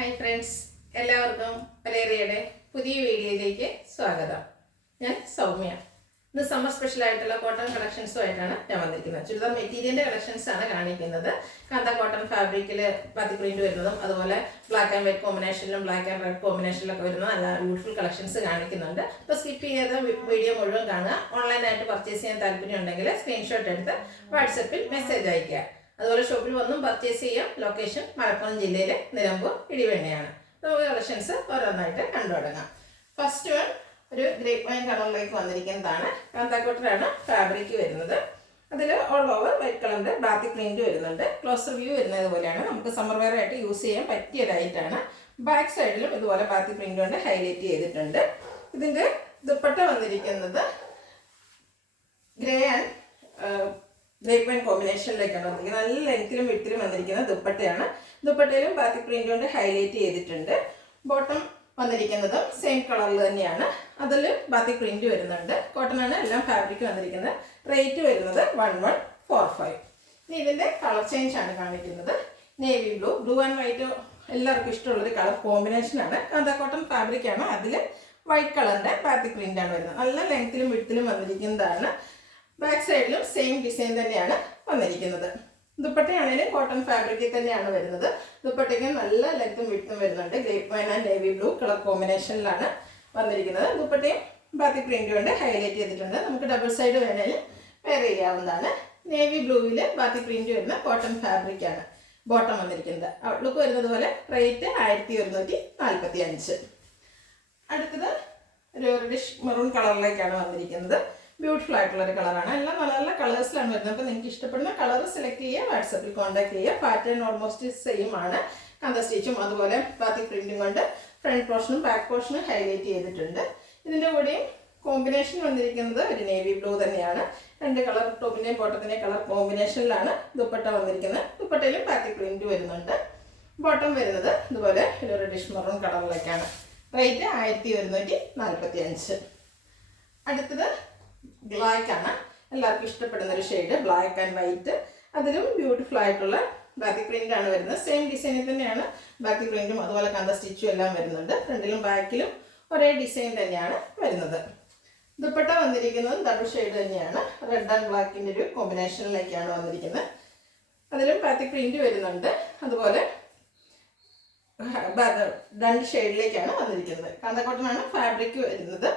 Hi friends, എല്ലാവർക്കും വലേറിയയുടെ പുതിയ വീഡിയോയിലേക്ക് സ്വാഗതം. ഞാൻ സൗമ്യ. ഇന്ന് സമ്മർ സ്പെഷ്യൽ ആയിട്ടുള്ള കോട്ടൺ കളക്ഷൻസുമായിട്ടാണ് ഞാൻ വന്നിരിക്കുന്നത്. ചുരിദാർ മെറ്റീരിയലിൻ്റെ കളക്ഷൻസാണ് കാണിക്കുന്നത്. കാന്ത കോട്ടൺ ഫാബ്രിക്കിൽ പത്തി പ്രിന്റ് വരുന്നതും അതുപോലെ ബ്ലാക്ക് ആൻഡ് വൈറ്റ് കോമ്പിനേഷനിലും ബ്ലാക്ക് ആൻഡ് റെഡ് കോമ്പിനേഷനിലൊക്കെ വരുന്ന നല്ല ബ്യൂട്ടിഫുൾ കളക്ഷൻസ് കാണിക്കുന്നുണ്ട്. അപ്പോൾ സ്കിപ്പ് ചെയ്യാതെ വീഡിയോ മുഴുവൻ കാണുക. ഓൺലൈനായിട്ട് പർച്ചേസ് ചെയ്യാൻ താല്പര്യം ഉണ്ടെങ്കിൽ സ്ക്രീൻഷോട്ട് എടുത്ത് വാട്സപ്പിൽ മെസ്സേജ് അയയ്ക്കുക. അതുപോലെ ഷോപ്പിൽ വന്നും പർച്ചേസ് ചെയ്യാം. ലൊക്കേഷൻ മലപ്പുറം ജില്ലയിലെ നിലമ്പൂർ ഇടിവെണ്ണയാണ്. നമുക്ക് കളക്ഷൻസ് ഓരോന്നായിട്ട് കണ്ടു തുടങ്ങാം. ഫസ്റ്റ് വൺ ഒരു ഗ്രേപ്പ് വൈൻ കളറിലേക്ക് വന്നിരിക്കുന്നതാണ്. കാന്താക്കോട്ടനാണ് ഫാബ്രിക് വരുന്നത്. അതിൽ ഓൾ ഓവർ വൈറ്റ് കളറിൻ്റെ ബാത്തിക് പ്രിന്റ് വരുന്നുണ്ട്. ക്ലോസർ വ്യൂ വരുന്നത് പോലെയാണ്. നമുക്ക് സമ്മർ വെയർ ആയിട്ട് യൂസ് ചെയ്യാൻ പറ്റിയ ലൈറ്റാണ്. ബാക്ക് സൈഡിലും ഇതുപോലെ ബാത്തിക് പ്രിന്റ് കൊണ്ട് ഹൈലൈറ്റ് ചെയ്തിട്ടുണ്ട്. ഇതിൻ്റെ ദുപ്പട്ട വന്നിരിക്കുന്നത് ഗ്രേ ആൻഡ് ഗ്രേപ്പ് വൈൻ കോമ്പിനേഷനിലേക്കാണ് വന്നിരിക്കുന്നത്. നല്ല ലെങ്ത്തിലും വിട്ടിലും വന്നിരിക്കുന്ന ദുപ്പട്ടയാണ്. ദുപ്പട്ടയിലും ബാത്തിക് പ്രിന്റ് കൊണ്ട് ഹൈലൈറ്റ് ചെയ്തിട്ടുണ്ട്. ബോട്ടം വന്നിരിക്കുന്നത് സെയിം കളറിൽ തന്നെയാണ്. അതിൽ ബാത്തിക് പ്രിന്റ് വരുന്നുണ്ട്. കോട്ടൺ ആണ് എല്ലാം ഫാബ്രിക് വന്നിരിക്കുന്നത്. റേറ്റ് വരുന്നത് 1145. ഇനി ഇതിൻ്റെ കളർ ചേഞ്ച് ആണ് കാണിക്കുന്നത്. Navy blue, blue and white എല്ലാവർക്കും ഇഷ്ടമുള്ളൊരു കളർ കോമ്പിനേഷനാണ്. കാന്ത കോട്ടൺ ഫാബ്രിക്കാണ്. അതിൽ വൈറ്റ് കളറിൻ്റെ ബാത്തിക് പ്രിന്റ് ആണ് വരുന്നത്. നല്ല ലെങ്ത്തിലും വിട്ടിലും വന്നിരിക്കുന്നതാണ്. ബാക്ക് സൈഡിലും സെയിം ഡിസൈൻ തന്നെയാണ് വന്നിരിക്കുന്നത്. ദുപ്പട്ടയാണെങ്കിലും കോട്ടൺ ഫാബ്രിക്കിൽ തന്നെയാണ് വരുന്നത്. ദുപ്പട്ടയ്ക്ക് നല്ല ലെങ്ത്തും വിട്ടും വരുന്നുണ്ട്. Grape wine and navy blue colour കോമ്പിനേഷനിലാണ് വന്നിരിക്കുന്നത്. ദുപ്പട്ടയും ബാത്തിക് പ്രിന്റ് കൊണ്ട് ഹൈലൈറ്റ് ചെയ്തിട്ടുണ്ട്. നമുക്ക് ഡബിൾ സൈഡ് വേണമെങ്കിൽ വെയർ ചെയ്യാവുന്നതാണ്. നേവി ബ്ലൂവിൽ ബാത്തിക് പ്രിന്റ് വരുന്ന കോട്ടൺ ഫാബ്രിക്കാണ് ബോട്ടം വന്നിരിക്കുന്നത്. ഔട്ട്ലുക്ക് വരുന്നത് പോലെ. റേറ്റ് 1145. അടുത്തത് ഒരു റെഡിഷ് മെറൂൺ കളറിലേക്കാണ് വന്നിരിക്കുന്നത്. ബ്യൂട്ടിഫുൾ ആയിട്ടുള്ളൊരു കളറാണ്. എല്ലാം നല്ല നല്ല കളേഴ്സിലാണ് വരുന്നത്. അപ്പോൾ നിങ്ങൾക്ക് ഇഷ്ടപ്പെടുന്ന കളർ സെലക്ട് ചെയ്യുക, വാട്സപ്പിൽ കോൺടാക്ട് ചെയ്യുക. പാറ്റേൺ ഓൾമോസ്റ്റ് സെയിം ആണ്. കന്ത സ്റ്റിച്ചും അതുപോലെ ബാത്തിക് പ്രിന്റും കൊണ്ട് ഫ്രണ്ട് പോർഷനും ബാക്ക് പോർഷനും ഹൈലൈറ്റ് ചെയ്തിട്ടുണ്ട്. ഇതിൻ്റെ കൂടെയും കോമ്പിനേഷൻ വന്നിരിക്കുന്നത് ഒരു നേവി ബ്ലൂ തന്നെയാണ്. രണ്ട് കളർ ടോപ്പിൻ്റെയും ബോട്ടത്തിൻ്റെയും കളർ കോമ്പിനേഷനിലാണ് ദുപ്പട്ട വന്നിരിക്കുന്നത്. ദുപ്പട്ടയിലും ബാത്തിക് പ്രിന്റ് വരുന്നുണ്ട്. ബോട്ടം വരുന്നത് ഇതുപോലെ ഒരു റെഡിഷ് മെറൂൺ കളറിലേക്കാണ്. റേറ്റ് 1145. അടുത്തത് ബ്ലാക്ക് ആണ്. എല്ലാവർക്കും ഇഷ്ടപ്പെടുന്ന ഒരു ഷെയ്ഡ്, ബ്ലാക്ക് ആൻഡ് വൈറ്റ്. അതിലും ബ്യൂട്ടിഫുൾ ആയിട്ടുള്ള ബാത്തിക് പ്രിന്റ് ആണ് വരുന്നത്. സെയിം ഡിസൈനിൽ തന്നെയാണ് ബാത്തിക് പ്രിന്റും അതുപോലെ കന്ത സ്റ്റിച്ചും എല്ലാം വരുന്നുണ്ട്. ഫ്രണ്ടിലും ബാക്കിലും ഒരേ ഡിസൈൻ തന്നെയാണ് വരുന്നത്. ദുപ്പട്ട വന്നിരിക്കുന്നത് ഡബിൾ ഷെയ്ഡ് തന്നെയാണ്. റെഡ് ആൻഡ് ബ്ലാക്കിൻ്റെ ഒരു കോമ്പിനേഷനിലേക്കാണ് വന്നിരിക്കുന്നത്. അതിലും ബാത്തിക് പ്രിന്റ് വരുന്നുണ്ട്. അതുപോലെ രണ്ട് ഷെയ്ഡിലേക്കാണ് വന്നിരിക്കുന്നത്. കാന്തക്കോട്ടനാണ് ഫാബ്രിക് വരുന്നത്.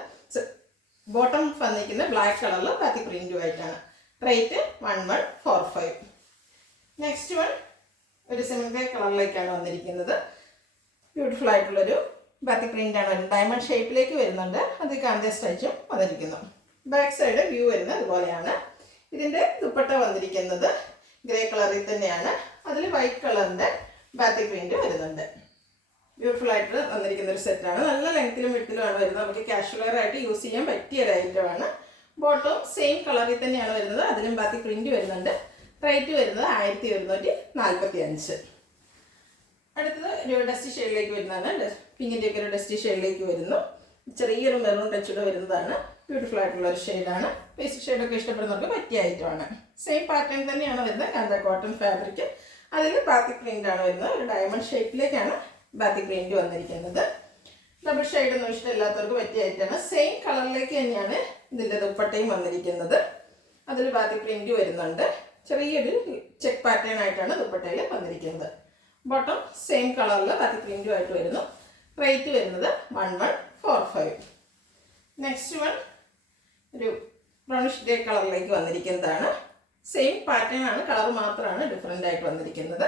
ബോട്ടം വന്നിരിക്കുന്നത് ബ്ലാക്ക് കളറിൽ ബാത്തിക് പ്രിന്റുമായിട്ടാണ്. റേറ്റ് 1145. നെക്സ്റ്റ് വൺ ഒരു സിമന്റ് കളറിലേക്കാണ് വന്നിരിക്കുന്നത്. ബ്യൂട്ടിഫുൾ ആയിട്ടുള്ളൊരു ബാത്തിക് പ്രിന്റ് ആണ് വരുന്നത്. ഡയമണ്ട് ഷേപ്പിലേക്ക് വരുന്നുണ്ട്. അത് കാന്ത സ്ട്രൈച്ചും വന്നിരിക്കുന്നു. ബാക്ക് സൈഡ് വ്യൂ വരുന്നത് ഇതുപോലെയാണ്. ഇതിൻ്റെ ദുപ്പട്ട വന്നിരിക്കുന്നത് ഗ്രേ കളറിൽ തന്നെയാണ്. അതിൽ വൈറ്റ് കളറിൻ്റെ ബാത്തിക് പ്രിന്റ് വരുന്നുണ്ട്. ബ്യൂട്ടിഫുൾ ആയിട്ട് വന്നിരിക്കുന്ന ഒരു സെറ്റാണ്. നല്ല ലെങ്ത്തിലും വിട്ടിലുമാണ് വരുന്നത്. നമുക്ക് കാഷ്വൽ വെയർ ആയിട്ട് യൂസ് ചെയ്യാൻ പറ്റിയ ഒരു ഐറ്റമാണ്. ബോട്ടം സെയിം കളറിൽ തന്നെയാണ് വരുന്നത്. അതിലും ബാത്തിക് പ്രിന്റ് വരുന്നുണ്ട്. റേറ്റ് വരുന്നത് 1145. അടുത്തത് ഒരു ഡസ്റ്റി ഷെയ്ഡിലേക്ക് വരുന്നതാണ്. പിങ്കിൻ്റെ ഒക്കെ ഒരു ഡസ്റ്റി ഷെയ്ഡിലേക്ക് വരുന്നു. ചെറിയൊരു മെറൂൺ ടച്ചൂടെ വരുന്നതാണ്. ബ്യൂട്ടിഫുൾ ആയിട്ടുള്ള ഒരു ഷെയ്ഡാണ്. പേസ്റ്റ് ഷെയ്ഡൊക്കെ ഇഷ്ടപ്പെടുന്നവർക്ക് പറ്റിയ ഐറ്റമാണ്. സെയിം പാറ്റേൺ തന്നെയാണ് വരുന്നത്. കാന്ത കോട്ടൺ ഫാബ്രിക്. അതിൽ ബാത്തിക് പ്രിന്റ് ആണ് വരുന്നത്. ഒരു ഡയമണ്ട് ഷേപ്പിലേക്കാണ് ബാത്തിക് പ്രിന്റ് വന്നിരിക്കുന്നത്. ഡബിൾ ഷെയ്ഡൊന്നും ഇഷ്ടമില്ലാത്തവർക്ക് പറ്റിയ ഐറ്റമാണ്. സെയിം കളറിലേക്ക് തന്നെയാണ് ഇതിൻ്റെ ദുപ്പട്ടയും വന്നിരിക്കുന്നത്. അതിൽ ബാത്തിക് പ്രിന്റ് വരുന്നുണ്ട്. ചെറിയൊരു ചെക്ക് പാറ്റേൺ ആയിട്ടാണ് ദുപ്പട്ടയിൽ വന്നിരിക്കുന്നത്. ബോട്ടം സെയിം കളറിൽ ബാത്തിക് പ്രിന്റുമായിട്ട് വരുന്നു. റേറ്റ് വരുന്നത് 1145. നെക്സ്റ്റ് വൺ ഒരു ബ്രൗണിഷ് ഗ്രേ കളറിലേക്ക് വന്നിരിക്കുന്നതാണ്. സെയിം പാറ്റേൺ ആണ്, കളർ മാത്രമാണ് ഡിഫറെൻ്റ് ആയിട്ട് വന്നിരിക്കുന്നത്.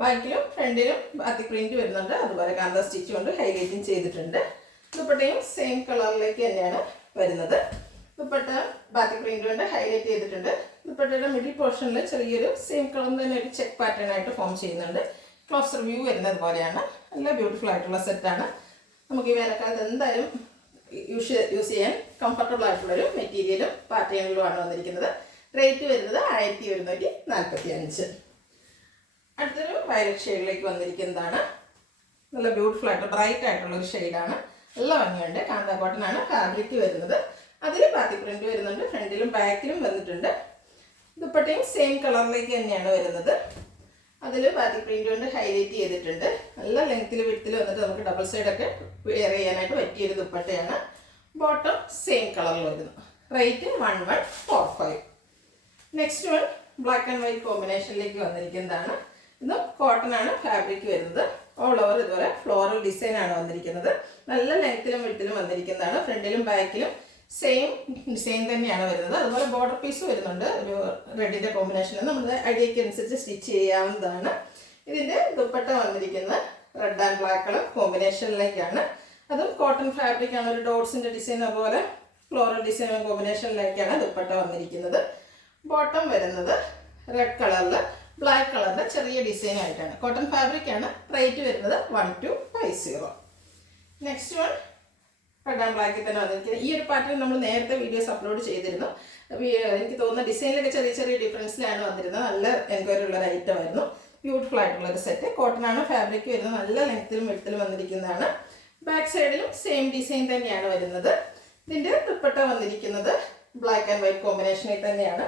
ബാക്കിലും ഫ്രണ്ടിലും ബാത്തിക് പ്രിന്റ് വരുന്നുണ്ട്. അതുപോലെ കാന്ത സ്റ്റിച്ച് കൊണ്ട് ഹൈലൈറ്റിങ് ചെയ്തിട്ടുണ്ട്. ദുപ്പട്ടയും സെയിം കളറിലേക്ക് തന്നെയാണ് വരുന്നത്. ദുപ്പട്ട ബാത്തിക് പ്രിന്റ് കൊണ്ട് ഹൈലൈറ്റ് ചെയ്തിട്ടുണ്ട്. ദുപ്പട്ടയുടെ മിഡിൽ പോർഷനിൽ ചെറിയൊരു സെയിം കളർ തന്നെ ഒരു ചെക്ക് പാറ്റേൺ ആയിട്ട് ഫോം ചെയ്യുന്നുണ്ട്. ക്ലോസർ വ്യൂ വരുന്നത് പോലെയാണ്. നല്ല ബ്യൂട്ടിഫുൾ ആയിട്ടുള്ള സെറ്റാണ്. നമുക്ക് ഈ വേനൽക്കാലത്ത് എന്തായാലും യൂസ് ചെയ്യാൻ കംഫർട്ടബിൾ ആയിട്ടുള്ളൊരു മെറ്റീരിയലും പാറ്റേണിലുമാണ് വന്നിരിക്കുന്നത്. റേറ്റ് വരുന്നത് 1145. അടുത്തൊരു വയലറ്റ് ഷെയ്ഡിലേക്ക് വന്നിരിക്കുന്നതാണ്. നല്ല ബ്യൂട്ടിഫുൾ ആയിട്ട് ബ്രൈറ്റ് ആയിട്ടുള്ള ഒരു ഷെയ്ഡാണ്. നല്ല ഭംഗിയുണ്ട്. കാന്ത കോട്ടനാണ് ഫാബ്രിക് വരുന്നത്. അതിൽ ബാത്തിക് പ്രിന്റ് വരുന്നുണ്ട്. ഫ്രണ്ടിലും ബാക്കിലും വന്നിട്ടുണ്ട്. ദുപ്പട്ടയും സെയിം കളറിലേക്ക് തന്നെയാണ് വരുന്നത്. അതിൽ ബാറ്റിക് പ്രിന്റ് കൊണ്ട് ഹൈലൈറ്റ് ചെയ്തിട്ടുണ്ട്. നല്ല ലെങ്ത്തിൽ വിഡ്ത്തിൽ വന്നിട്ട് നമുക്ക് ഡബിൾ സൈഡൊക്കെ വെയർ ചെയ്യാനായിട്ട് പറ്റിയൊരു ദുപ്പട്ടയാണ്. ബോട്ടം സെയിം കളറിൽ വരുന്നു. Rate 1145. Next one black and white കോമ്പിനേഷനിലേക്ക് വന്നിരിക്കുന്നതാണ്. ഇതും കോട്ടൺ ആണ് ഫാബ്രിക് വരുന്നത്. ഓൾ ഓവർ ഇതുപോലെ ഫ്ലോറൽ ഡിസൈൻ ആണ് വന്നിരിക്കുന്നത്. നല്ല ലെങ്ത്തിലും വിഡ്ത്തിലും വന്നിരിക്കുന്നതാണ്. ഫ്രണ്ടിലും ബാക്കിലും സെയിം ഡിസൈൻ തന്നെയാണ് വരുന്നത്. അതുപോലെ ബോർഡർ പീസ് വരുന്നുണ്ട്. ഒരു റെഡിൻ്റെ കോമ്പിനേഷനിൽ നമ്മുടെ ഐഡിയയ്ക്ക് അനുസരിച്ച് സ്റ്റിച്ച് ചെയ്യാവുന്നതാണ്. ഇതിൻ്റെ ദുപ്പട്ട വന്നിരിക്കുന്നത് റെഡ് ആൻഡ് ബ്ലാക്ക് കളർ കോമ്പിനേഷനിലേക്കാണ്. അതും കോട്ടൺ ഫാബ്രിക് ആണ്. ഒരു ഡോട്ട്സിൻ്റെ ഡിസൈൻ അതുപോലെ ഫ്ലോറൽ ഡിസൈൻ കോമ്പിനേഷനിലേക്കാണ് ദുപ്പട്ട വന്നിരിക്കുന്നത്. ബോട്ടം വരുന്നത് റെഡ് കളറിൽ ബ്ലാക്ക് കളറിൻ്റെ ചെറിയ ഡിസൈൻ ആയിട്ടാണ്. കോട്ടൺ ഫാബ്രിക് ആണ്. റേറ്റ് വരുന്നത് 1250. നെക്സ്റ്റ് വൺ റെഡ് ആൻഡ് ബ്ലാക്കിൽ തന്നെ വന്നിരിക്കുന്നത്. ഈ ഒരു പാറ്റേൺ നമ്മൾ നേരത്തെ വീഡിയോസ് അപ്ലോഡ് ചെയ്തിരുന്നു. എനിക്ക് തോന്നുന്ന ഡിസൈനിലൊക്കെ ചെറിയ ചെറിയ ഡിഫറൻസിലാണ് വന്നിരുന്നത്. നല്ല എൻക്വയറി ഉള്ളൊരു ഐറ്റം ആയിരുന്നു. ബ്യൂട്ടിഫുൾ ആയിട്ടുള്ളൊരു സെറ്റ്. കോട്ടൺ ആണ് ഫാബ്രിക് വരുന്നത്. നല്ല ലെങ്ത്തിലും വിഡ്ത്തിലും വന്നിരിക്കുന്നതാണ്. ബാക്ക് സൈഡിലും സെയിം ഡിസൈൻ തന്നെയാണ് വരുന്നത്. ഇതിൻ്റെ ദുപ്പട്ട വന്നിരിക്കുന്നത് ബ്ലാക്ക് ആൻഡ് വൈറ്റ് കോമ്പിനേഷനിൽ തന്നെയാണ്.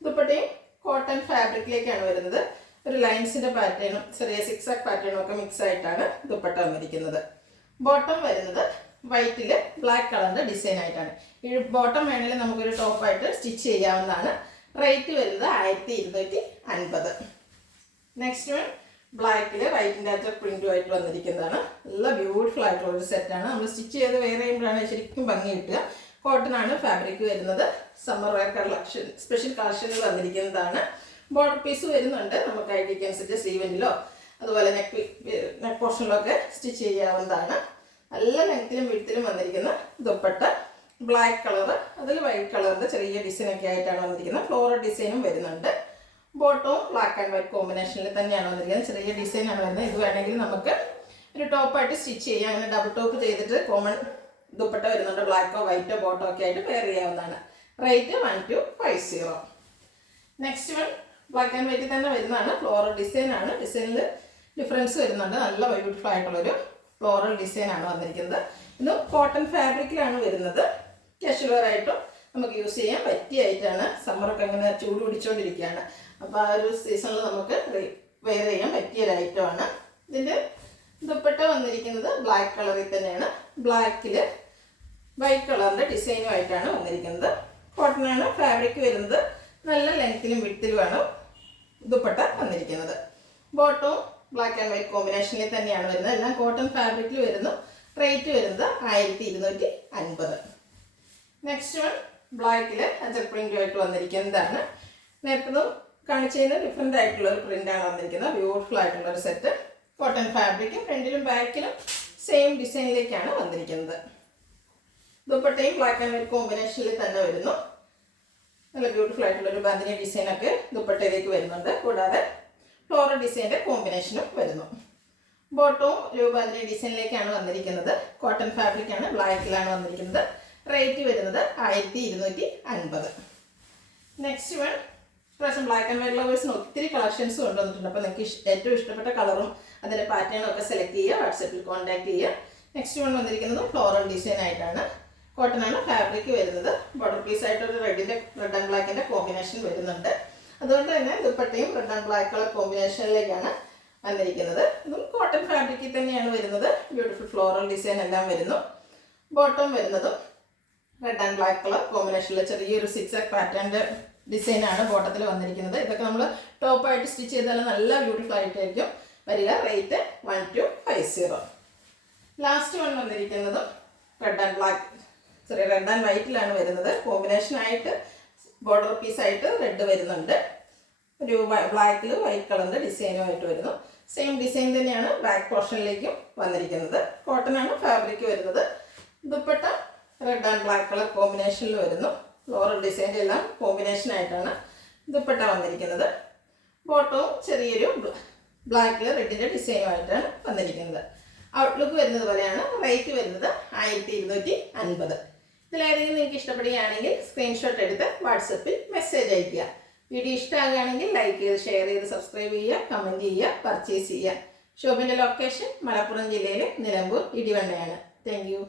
ദുപ്പട്ടയും കോട്ടൺ ഫാബ്രിക്കിലേക്കാണ് വരുന്നത്. ഒരു ലൈൻസിൻ്റെ പാറ്റേണും ചെറിയ സിക്സാക് പാറ്റേണും ഒക്കെ മിക്സ് ആയിട്ടാണ് ദുപ്പട്ട വന്നിരിക്കുന്നത്. ബോട്ടം വരുന്നത് വൈറ്റിൽ ബ്ലാക്ക് കളറിൻ്റെ ഡിസൈൻ ആയിട്ടാണ്. ഈ ബോട്ടം വേണമെങ്കിൽ നമുക്കൊരു ടോപ്പായിട്ട് സ്റ്റിച്ച് ചെയ്യാവുന്നതാണ്. റേറ്റ് വരുന്നത് 1250. നെക്സ്റ്റ് വൺ ബ്ലാക്കിൽ വൈറ്റിൻ്റെ അറ്റ പ്രിൻറ്റുമായിട്ട് വന്നിരിക്കുന്നതാണ്. നല്ല ബ്യൂട്ടിഫുൾ ആയിട്ടുള്ള ഒരു സെറ്റാണ്. നമ്മൾ സ്റ്റിച്ച് ചെയ്ത് വേറെ ചെയ്യുമ്പോഴാണ് ശരിക്കും ഭംഗി കിട്ടുക. കോട്ടൺ ആണ് ഫാബ്രിക് വരുന്നത്. സമ്മർ വെയർ കളക്ഷൻ സ്പെഷ്യൽ കളക്ഷനിൽ വന്നിരിക്കുന്നതാണ്. ബോർഡർ പീസ് വരുന്നുണ്ട്. നമുക്ക് ഐഡിയയ്ക്ക് അനുസരിച്ച് സ്ലീവെൻറ്റിലോ അതുപോലെ നെക്ക് പോർഷനിലൊക്കെ സ്റ്റിച്ച് ചെയ്യാവുന്നതാണ്. നല്ല ലെങ്ത്തിലും വിഡ്ത്തിലും വന്നിരിക്കുന്ന ദുപ്പട്ട ബ്ലാക്ക് കളർ അതിൽ വൈറ്റ് കളറിൻ്റെ ചെറിയ ഡിസൈനൊക്കെ ആയിട്ടാണ് വന്നിരിക്കുന്നത്. ഫ്ലോറൽ ഡിസൈനും വരുന്നുണ്ട്. ബോട്ടവും ബ്ലാക്ക് ആൻഡ് വൈറ്റ് കോമ്പിനേഷനിൽ തന്നെയാണ് വന്നിരിക്കുന്നത്. ചെറിയ ഡിസൈനാണ് വരുന്നത്. ഇത് വേണമെങ്കിൽ നമുക്ക് ഒരു ടോപ്പായിട്ട് സ്റ്റിച്ച് ചെയ്യാം. അങ്ങനെ ഡബിൾ ടോപ്പ് ചെയ്തിട്ട് കോമൺ ദുപ്പട്ട വരുന്നുണ്ട്. ബ്ലാക്കോ വൈറ്റോ ബോട്ടോ ഒക്കെ ആയിട്ട് പെയർ ചെയ്യാവുന്നതാണ്. Rate 1250. Next one black and വൈറ്റിൽ തന്നെ വരുന്നതാണ്. ഫ്ലോറൽ ഡിസൈൻ ആണ്. ഡിസൈനിൽ ഡിഫറൻസ് വരുന്നുണ്ട്. നല്ല ബ്യൂട്ടിഫുൾ ആയിട്ടുള്ളൊരു ഫ്ലോറൽ ഡിസൈൻ ആണ് വന്നിരിക്കുന്നത്. ഇത് കോട്ടൺ ഫാബ്രിക്കിലാണ് വരുന്നത്. കാഷ്വൽ വെയർ ആയിട്ടും നമുക്ക് യൂസ് ചെയ്യാൻ പറ്റിയ ഐറ്റാണ്. സമ്മറൊക്കെ അങ്ങനെ ചൂട് പിടിച്ചുകൊണ്ടിരിക്കുകയാണ്. അപ്പോൾ ആ ഒരു സീസണിൽ നമുക്ക് വെയർ ചെയ്യാൻ പറ്റിയൊരു ഐറ്റമാണ്. ഇതിൻ്റെ ദുപ്പട്ട വന്നിരിക്കുന്നത് ബ്ലാക്ക് കളറിൽ തന്നെയാണ്. ബ്ലാക്കിൽ വൈറ്റ് കളറിൻ്റെ ഡിസൈനുമായിട്ടാണ് വന്നിരിക്കുന്നത്. കോട്ടൺ ആണ് ഫാബ്രിക് വരുന്നത്. നല്ല ലെങ്ത്തിലും വിഡ്ത്തിലുമാണ് ദുപ്പട്ട വന്നിരിക്കുന്നത്. ബോട്ടവും ബ്ലാക്ക് ആൻഡ് വൈറ്റ് കോമ്പിനേഷനിൽ തന്നെയാണ് വരുന്നത്. എല്ലാം കോട്ടൺ ഫാബ്രിക്കിൽ വരുന്നു. റേറ്റ് വരുന്നത് 1250. നെക്സ്റ്റ് വൺ ബ്ലാക്കിൽ അജർ പ്രിൻറ്റുമായിട്ട് വന്നിരിക്കുന്നതാണ്. നേരത്തെ കാണിച്ചതിന് ഡിഫറെൻ്റ് ആയിട്ടുള്ള ഒരു പ്രിൻ്റാണ് വന്നിരിക്കുന്നത്. ബ്യൂട്ടിഫുൾ ആയിട്ടുള്ള ഒരു സെറ്റ്. കോട്ടൺ ഫാബ്രിക്കും ഫ്രണ്ടിലും ബാക്കിലും സെയിം ഡിസൈനിലേക്കാണ് വന്നിരിക്കുന്നത്. ദുപ്പട്ടയും ബ്ലാക്ക് ആൻഡ് വൈറ്റ് കോമ്പിനേഷനിൽ തന്നെ വരുന്നു. നല്ല ബ്യൂട്ടിഫുൾ ആയിട്ടുള്ളൊരു ബാന്തിനി ഡിസൈനൊക്കെ ദുപ്പട്ടയിലേക്ക് വരുന്നുണ്ട്. കൂടാതെ ഫ്ലോറൽ ഡിസൈൻ്റെ കോമ്പിനേഷനും വരുന്നു. ബോട്ടവും ഒരു ബാന്തിനി ഡിസൈനിലേക്കാണ് വന്നിരിക്കുന്നത്. കോട്ടൺ ഫാബ്രിക്കാണ്. ബ്ലാക്കിലാണ് വന്നിരിക്കുന്നത്. റേറ്റ് വരുന്നത് 1250. നെക്സ്റ്റ് വൺ പ്രാവശ്യം ബ്ലാക്ക് ആൻഡ് വൈറ്റ് ലവേഴ്സിന് ഒത്തിരി കളക്ഷൻസ് കൊണ്ടുവന്നിട്ടുണ്ട്. അപ്പോൾ നിങ്ങൾക്ക് ഏറ്റവും ഇഷ്ടപ്പെട്ട കളറും അതിൻ്റെ പാറ്റേണും ഒക്കെ സെലക്ട് ചെയ്യുക. വാട്സപ്പിൽ കോൺടാക്ട് ചെയ്യുക. നെക്സ്റ്റ് വൺ വന്നിരിക്കുന്നത് ഫ്ലോറൽ ഡിസൈൻ ആയിട്ടാണ്. കോട്ടൺ ആണ് ഫാബ്രിക് വരുന്നത്. ബോർഡർ പീസ് ആയിട്ടൊരു റെഡ് ആൻഡ് ബ്ലാക്കിൻ്റെ കോമ്പിനേഷൻ വരുന്നുണ്ട്. അതുകൊണ്ട് തന്നെ ദുപ്പട്ടയും റെഡ് ആൻഡ് ബ്ലാക്ക് കളർ കോമ്പിനേഷനിലേക്കാണ് വന്നിരിക്കുന്നത്. ഇതും കോട്ടൺ ഫാബ്രിക്കിൽ തന്നെയാണ് വരുന്നത്. ബ്യൂട്ടിഫുൾ ഫ്ലോറൽ ഡിസൈൻ എല്ലാം വരുന്നു. ബോട്ടം വരുന്നതും റെഡ് ആൻഡ് ബ്ലാക്ക് കളർ കോമ്പിനേഷനിൽ ചെറിയൊരു സിക്സാക് പാറ്റേണിൻ്റെ ഡിസൈനാണ് ബോട്ടത്തിൽ വന്നിരിക്കുന്നത്. ഇതൊക്കെ നമ്മൾ ടോപ്പായിട്ട് സ്റ്റിച്ച് ചെയ്താൽ നല്ല ബ്യൂട്ടിഫുൾ ആയിട്ടായിരിക്കും വരിക. റേറ്റ് 1250. ലാസ്റ്റ് വൺ വന്നിരിക്കുന്നതും red and black red and വൈറ്റിലാണ് വരുന്നത്. കോമ്പിനേഷനായിട്ട് ബോർഡർ പീസായിട്ട് റെഡ് വരുന്നുണ്ട്. ഒരു ബ്ലാക്കിൽ വൈറ്റ് കളറിൻ്റെ ഡിസൈനുമായിട്ട് വരുന്നു. സെയിം ഡിസൈൻ തന്നെയാണ് ബാക്ക് പോർഷനിലേക്കും വന്നിരിക്കുന്നത്. കോട്ടൺ ആണ് ഫാബ്രിക് വരുന്നത്. Dupatta red and black colour കോമ്പിനേഷനിൽ വരുന്നു. ഫ്ലോറൽ ഡിസൈൻ്റെ എല്ലാം കോമ്പിനേഷനായിട്ടാണ് ദുപ്പട്ട വന്നിരിക്കുന്നത്. ബോട്ടവും ചെറിയൊരു ബ്ലാക്കിൽ റെഡിൻ്റെ ഡിസൈനുമായിട്ടാണ് വന്നിരിക്കുന്നത്. ഔട്ട്ലുക്ക് വരുന്നത് പോലെയാണ്. റേറ്റ് വരുന്നത് 1250. ഇതിലേതെങ്കിലും നിങ്ങൾക്ക് ഇഷ്ടപ്പെടുകയാണെങ്കിൽ സ്ക്രീൻഷോട്ട് എടുത്ത് വാട്സപ്പിൽ മെസ്സേജ് അയയ്ക്കുക. വീഡിയോ ഇഷ്ടമാകുകയാണെങ്കിൽ ലൈക്ക് ചെയ്ത് ഷെയർ ചെയ്ത് സബ്സ്ക്രൈബ് ചെയ്യുക, കമൻറ്റ് ചെയ്യുക, പർച്ചേസ് ചെയ്യുക. ഷോപ്പിൻ്റെ ലൊക്കേഷൻ മലപ്പുറം ജില്ലയിലെ നിലമ്പൂർ ഇടിവണ്ണയാണ്. Thank you.